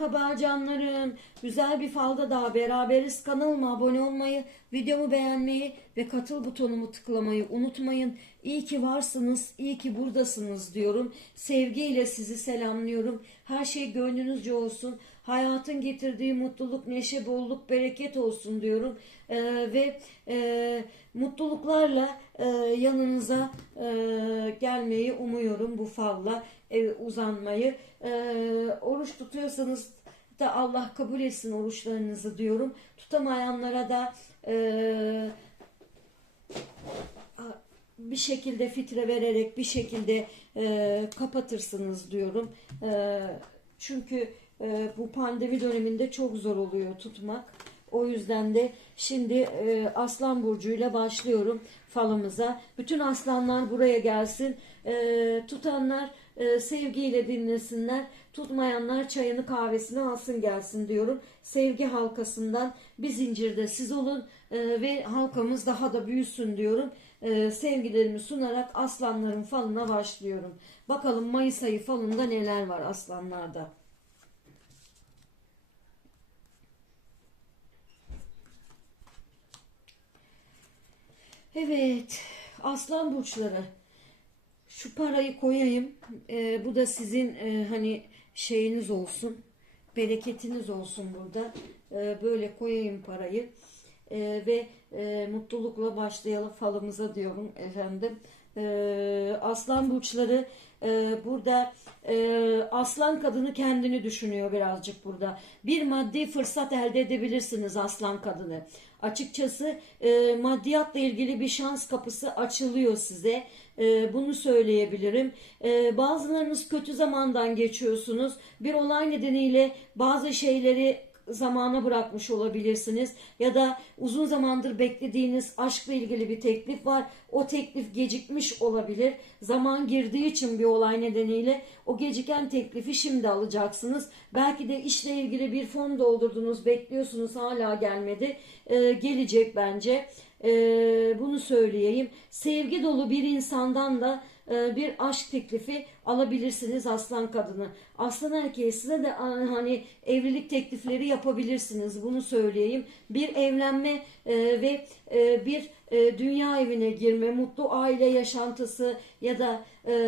Merhaba canlarım. Güzel bir falda daha beraberiz. Kanalıma abone olmayı, videomu beğenmeyi ve katıl butonumu tıklamayı unutmayın. İyi ki varsınız, iyi ki buradasınız diyorum. Sevgiyle sizi selamlıyorum. Her şey gönlünüzce olsun. Hayatın getirdiği mutluluk, neşe, bolluk, bereket olsun diyorum. Ee, ve e, mutluluklarla e, yanınıza e, gelmeyi umuyorum bu falla e, uzanmayı. E, oruç tutuyorsanız da Allah kabul etsin oruçlarınızı diyorum. Tutamayanlara da e, bir şekilde fitre vererek bir şekilde e, kapatırsınız diyorum. E, çünkü e, bu pandemi döneminde çok zor oluyor tutmak. O yüzden de şimdi e, Aslan Burcu'yla başlıyorum falımıza. Bütün aslanlar buraya gelsin. E, tutanlar e, sevgiyle dinlesinler. Tutmayanlar çayını kahvesini alsın gelsin diyorum. Sevgi halkasından bir zincirde siz olun e, ve halkamız daha da büyüsün diyorum. E, sevgilerimi sunarak aslanların falına başlıyorum. Bakalım Mayıs ayı falında neler var aslanlarda. Evet, aslan burçları. Şu parayı koyayım. Ee, bu da sizin e, hani şeyiniz olsun. Bereketiniz olsun burada. Ee, böyle koyayım parayı. Ee, ve e, mutlulukla başlayalım falımıza diyorum efendim. Ee, aslan burçları e, burada e, aslan kadını kendini düşünüyor birazcık burada. Bir maddi fırsat elde edebilirsiniz aslan kadını. Açıkçası e, maddiyatla ilgili bir şans kapısı açılıyor size. E, bunu söyleyebilirim. E, bazılarınız kötü zamandan geçiyorsunuz. Bir olay nedeniyle bazı şeyleri zamana bırakmış olabilirsiniz ya da uzun zamandır beklediğiniz aşkla ilgili bir teklif var. O teklif gecikmiş olabilir. Zaman girdiği için bir olay nedeniyle o geciken teklifi şimdi alacaksınız. Belki de işle ilgili bir fon doldurdunuz, bekliyorsunuz hala gelmedi. Ee, gelecek bence. Ee, bunu söyleyeyim. Sevgi dolu bir insandan da bir aşk teklifi alabilirsiniz aslan kadını. Aslan erkeği size de hani evlilik teklifleri yapabilirsiniz. Bunu söyleyeyim. Bir evlenme e, ve e, bir dünya evine girme, mutlu aile yaşantısı ya da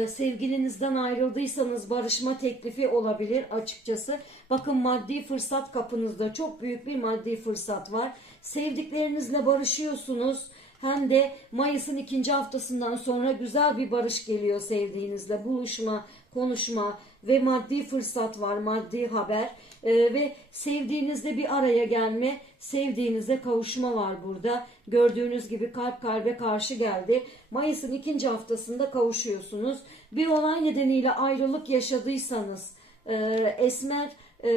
sevgilinizden ayrıldıysanız barışma teklifi olabilir açıkçası. Bakın maddi fırsat kapınızda çok büyük bir maddi fırsat var. Sevdiklerinizle barışıyorsunuz hem de Mayıs'ın ikinci haftasından sonra güzel bir barış geliyor sevdiğinizle. Buluşma, konuşma ve maddi fırsat var, maddi haber ee, ve sevdiğinizle bir araya gelme, sevdiğinize kavuşma var burada. Gördüğünüz gibi kalp kalbe karşı geldi. Mayıs'ın ikinci haftasında kavuşuyorsunuz. Bir olay nedeniyle ayrılık yaşadıysanız, e, Esmer e,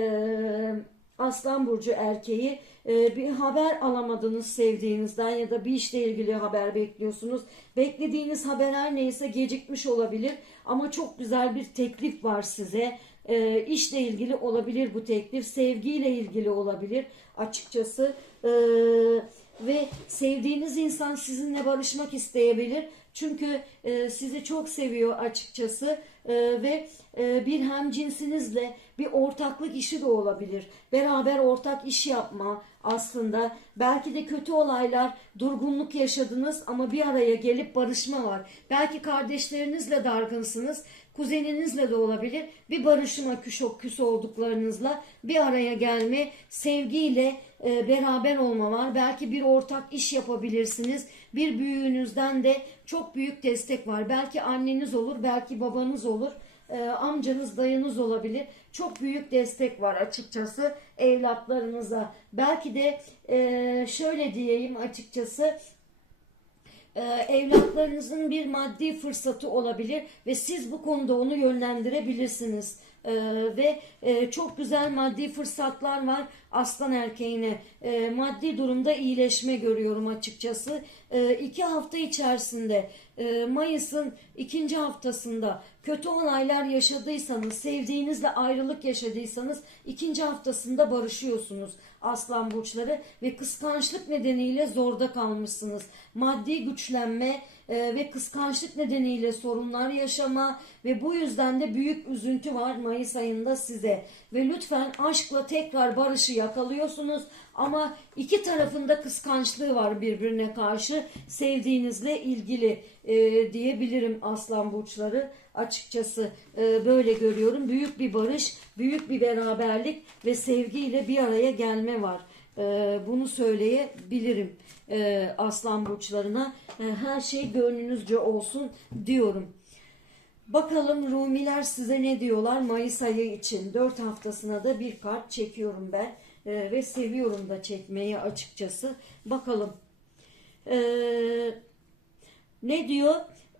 Aslan Burcu erkeği e, bir haber alamadınız sevdiğinizden ya da bir işle ilgili haber bekliyorsunuz. Beklediğiniz haber her neyse gecikmiş olabilir ama çok güzel bir teklif var size. E, işle ilgili olabilir bu teklif, sevgiyle ilgili olabilir açıkçası. E, ve sevdiğiniz insan sizinle barışmak isteyebilir. Çünkü e, sizi çok seviyor açıkçası e, ve e, bir hemcinsinizle bir ortaklık işi de olabilir. Beraber ortak iş yapma aslında. Belki de kötü olaylar, durgunluk yaşadınız ama bir araya gelip barışma var. Belki kardeşlerinizle dargınsınız, kuzeninizle de olabilir. Bir barışma küs, küs olduklarınızla bir araya gelme, sevgiyle e, beraber olma var. Belki bir ortak iş yapabilirsiniz. Bir büyüğünüzden de çok büyük destek var. Belki anneniz olur, belki babanız olur e, amcanız, dayınız olabilir. Çok büyük destek var açıkçası evlatlarınıza. Belki de e, şöyle diyeyim açıkçası e, evlatlarınızın bir maddi fırsatı olabilir ve siz bu konuda onu yönlendirebilirsiniz. Ee, ve e, çok güzel maddi fırsatlar var aslan erkeğine. E, maddi durumda iyileşme görüyorum açıkçası. E, iki hafta içerisinde e, Mayıs'ın ikinci haftasında kötü olaylar yaşadıysanız, sevdiğinizle ayrılık yaşadıysanız ikinci haftasında barışıyorsunuz aslan burçları ve kıskançlık nedeniyle zorda kalmışsınız. Maddi güçlenme, e, ve kıskançlık nedeniyle sorunlar yaşama ve bu yüzden de büyük üzüntü var Mayıs ayında size. Ve lütfen aşkla tekrar barışı yakalıyorsunuz ama iki tarafında kıskançlığı var birbirine karşı sevdiğinizle ilgili e, diyebilirim aslan burçları açıkçası e, böyle görüyorum. Büyük bir barış, büyük bir beraberlik ve sevgiyle bir araya gelme var. E, bunu söyleyebilirim e, aslan burçlarına. E, her şey gönlünüzce olsun diyorum. Bakalım Rumiler size ne diyorlar Mayıs ayı için. 4 haftasına da bir kart çekiyorum ben. E, ve seviyorum da çekmeyi açıkçası. Bakalım. Eee ne diyor?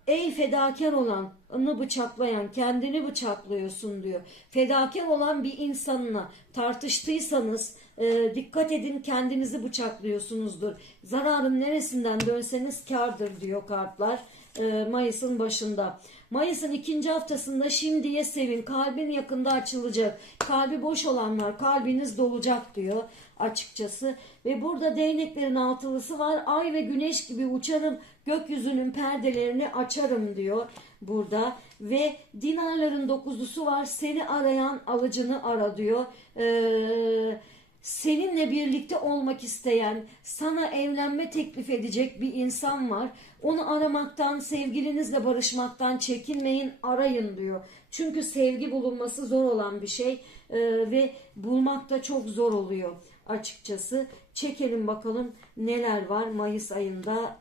Ey fedakar olan, onu bıçaklayan, kendini bıçaklıyorsun diyor. Fedakar olan bir insanla tartıştıysanız e, dikkat edin kendinizi bıçaklıyorsunuzdur. Zararın neresinden dönseniz kardır diyor kartlar e, Mayıs'ın başında. Mayıs'ın ikinci haftasında şimdiye sevin. Kalbin yakında açılacak. Kalbi boş olanlar kalbiniz dolacak diyor açıkçası. Ve burada değneklerin altılısı var. Ay ve güneş gibi uçarım. Gökyüzünün perdelerini açarım diyor burada. Ve dinarların dokuzusu var. Seni arayan alıcını ara diyor. Eee seninle birlikte olmak isteyen, sana evlenme teklif edecek bir insan var. Onu aramaktan, sevgilinizle barışmaktan çekinmeyin, arayın diyor. Çünkü sevgi bulunması zor olan bir şey e, ve bulmak da çok zor oluyor açıkçası. Çekelim bakalım neler var Mayıs ayında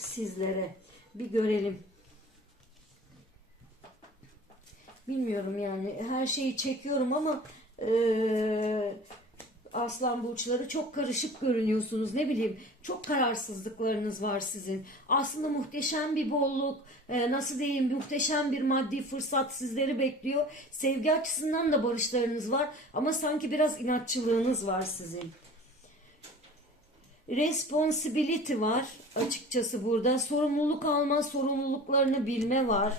sizlere. Bir görelim. Bilmiyorum yani her şeyi çekiyorum ama eee aslan burçları çok karışık görünüyorsunuz. Ne bileyim çok kararsızlıklarınız var sizin. Aslında muhteşem bir bolluk, e, nasıl diyeyim muhteşem bir maddi fırsat sizleri bekliyor. Sevgi açısından da barışlarınız var ama sanki biraz inatçılığınız var sizin. Responsibility var açıkçası burada. Sorumluluk alma, sorumluluklarını bilme var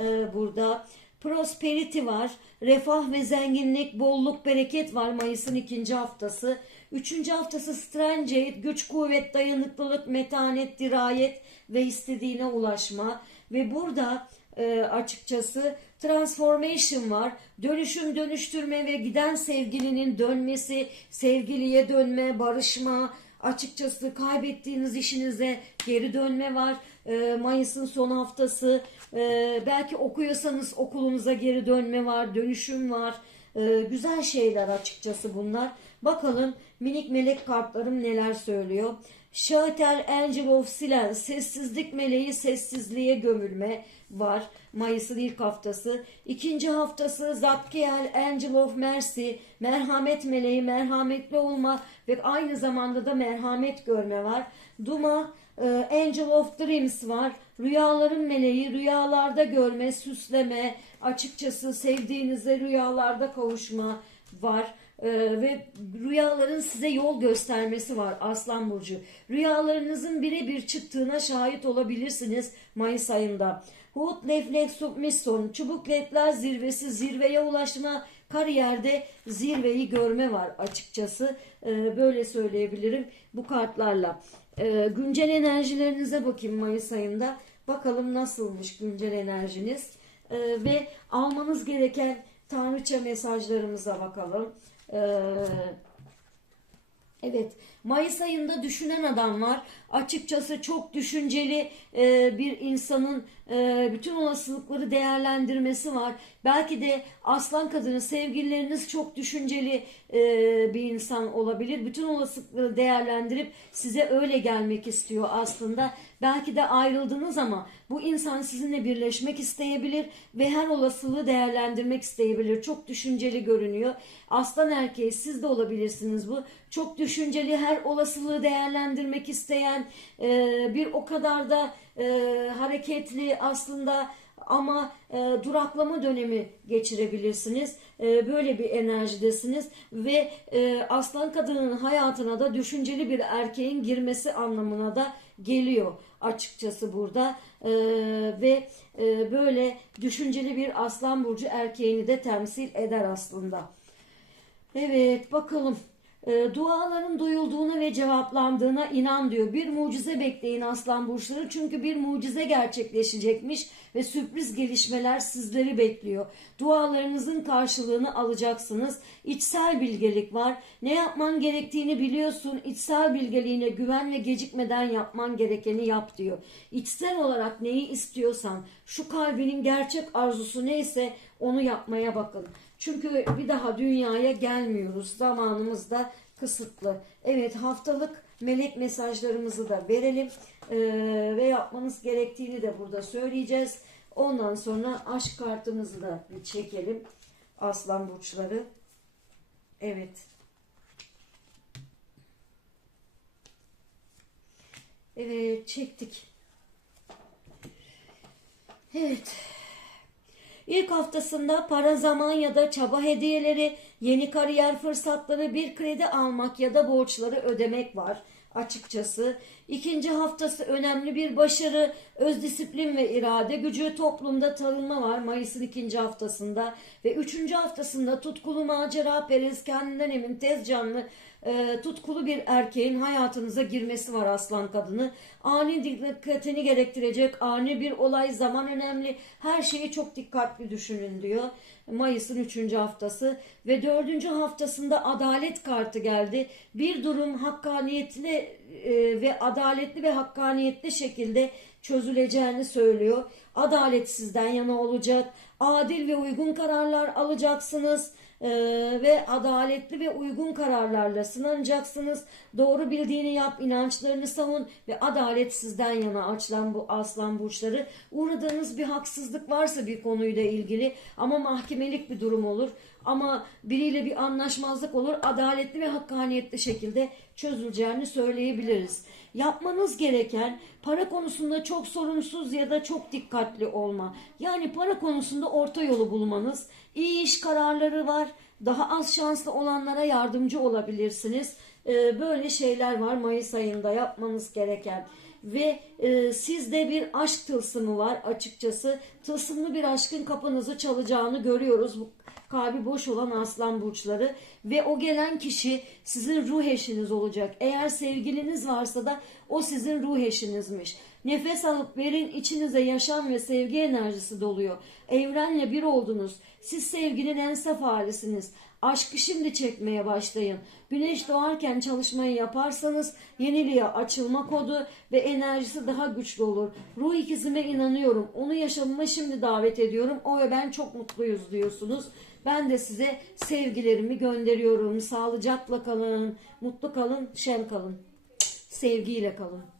e, burada. Prosperity var. Refah ve zenginlik, bolluk, bereket var Mayıs'ın ikinci haftası. Üçüncü haftası Strength, güç, kuvvet, dayanıklılık, metanet, dirayet ve istediğine ulaşma. Ve burada e, açıkçası transformation var. Dönüşüm, dönüştürme ve giden sevgilinin dönmesi, sevgiliye dönme, barışma, açıkçası kaybettiğiniz işinize geri dönme var. E, Mayıs'ın son haftası. E, belki okuyorsanız okulunuza geri dönme var, dönüşüm var. E, güzel şeyler açıkçası bunlar. Bakalım minik melek kartlarım neler söylüyor. Şater Angel of Silence, sessizlik meleği sessizliğe gömülme var. Mayıs'ın ilk haftası. İkinci haftası Zatkiel Angel of Mercy, merhamet meleği, merhametli olma ve aynı zamanda da merhamet görme var. Duma e, Angel of Dreams var. Rüyaların meleği, rüyalarda görme, süsleme, açıkçası sevdiğinizle rüyalarda kavuşma var. Ee, ve rüyaların size yol göstermesi var Aslan Burcu. Rüyalarınızın birebir çıktığına şahit olabilirsiniz Mayıs ayında. Hut Leflex Submission, Çubuk Ledler zirvesi, zirveye ulaşma, kariyerde zirveyi görme var açıkçası. Ee, böyle söyleyebilirim bu kartlarla. Ee, güncel enerjilerinize bakayım Mayıs ayında. Bakalım nasılmış güncel enerjiniz. Ee, ve almanız gereken tanrıça mesajlarımıza bakalım. Ee, evet Mayıs ayında düşünen adam var. Açıkçası çok düşünceli e, bir insanın e, bütün olasılıkları değerlendirmesi var. Belki de aslan kadını sevgilileriniz çok düşünceli e, bir insan olabilir. Bütün olasılıkları değerlendirip size öyle gelmek istiyor aslında. Belki de ayrıldınız ama bu insan sizinle birleşmek isteyebilir ve her olasılığı değerlendirmek isteyebilir. Çok düşünceli görünüyor. Aslan erkeği siz de olabilirsiniz bu. Çok düşünceli her olasılığı değerlendirmek isteyen e, bir o kadar da e, hareketli aslında ama e, duraklama dönemi geçirebilirsiniz. E, böyle bir enerjidesiniz ve e, aslan kadının hayatına da düşünceli bir erkeğin girmesi anlamına da geliyor açıkçası burada e, ve e, böyle düşünceli bir aslan burcu erkeğini de temsil eder aslında. Evet bakalım E, duaların duyulduğuna ve cevaplandığına inan diyor. Bir mucize bekleyin aslan burçları çünkü bir mucize gerçekleşecekmiş ve sürpriz gelişmeler sizleri bekliyor. Dualarınızın karşılığını alacaksınız. İçsel bilgelik var. Ne yapman gerektiğini biliyorsun. İçsel bilgeliğine güven ve gecikmeden yapman gerekeni yap diyor. İçsel olarak neyi istiyorsan, şu kalbinin gerçek arzusu neyse onu yapmaya bakın. Çünkü bir daha dünyaya gelmiyoruz. Zamanımız da kısıtlı. Evet haftalık melek mesajlarımızı da verelim. Ee, ve yapmanız gerektiğini de burada söyleyeceğiz. Ondan sonra aşk kartımızı da bir çekelim. Aslan burçları. Evet. Evet çektik. Evet. İlk haftasında para zaman ya da çaba hediyeleri, yeni kariyer fırsatları, bir kredi almak ya da borçları ödemek var açıkçası. İkinci haftası önemli bir başarı, öz disiplin ve irade gücü, toplumda tanınma var Mayıs'ın ikinci haftasında. Ve üçüncü haftasında tutkulu macera periz, kendinden emin, tez canlı, e, tutkulu bir erkeğin hayatınıza girmesi var aslan kadını. Ani dikkatini gerektirecek ani bir olay zaman önemli. Her şeyi çok dikkatli düşünün diyor. Mayıs'ın 3. haftası ve 4. haftasında adalet kartı geldi. Bir durum hakkaniyetli e, ve adaletli ve hakkaniyetli şekilde çözüleceğini söylüyor. Adalet sizden yana olacak. Adil ve uygun kararlar alacaksınız. Ee, ve adaletli ve uygun kararlarla sınanacaksınız. Doğru bildiğini yap, inançlarını savun ve adalet sizden yana açılan bu aslan burçları. Uğradığınız bir haksızlık varsa bir konuyla ilgili ama mahkemelik bir durum olur ama biriyle bir anlaşmazlık olur. Adaletli ve hakkaniyetli şekilde çözüleceğini söyleyebiliriz. Yapmanız gereken para konusunda çok sorunsuz ya da çok dikkatli olma. Yani para konusunda orta yolu bulmanız. İyi iş kararları var. Daha az şanslı olanlara yardımcı olabilirsiniz. Ee, böyle şeyler var Mayıs ayında yapmanız gereken ve e, sizde bir aşk tılsımı var açıkçası. Tılsımlı bir aşkın kapınızı çalacağını görüyoruz. Bu kalbi boş olan aslan burçları ve o gelen kişi sizin ruh eşiniz olacak. Eğer sevgiliniz varsa da o sizin ruh eşinizmiş. Nefes alıp verin içinize yaşam ve sevgi enerjisi doluyor. Evrenle bir oldunuz. Siz sevginin en saf halisiniz. Aşkı şimdi çekmeye başlayın. Güneş doğarken çalışmayı yaparsanız yeniliğe açılma kodu ve enerjisi daha güçlü olur. Ruh ikizime inanıyorum. Onu yaşamıma şimdi davet ediyorum. O ve ben çok mutluyuz diyorsunuz. Ben de size sevgilerimi gönderiyorum. Sağlıcakla kalın, mutlu kalın, şen kalın. Sevgiyle kalın.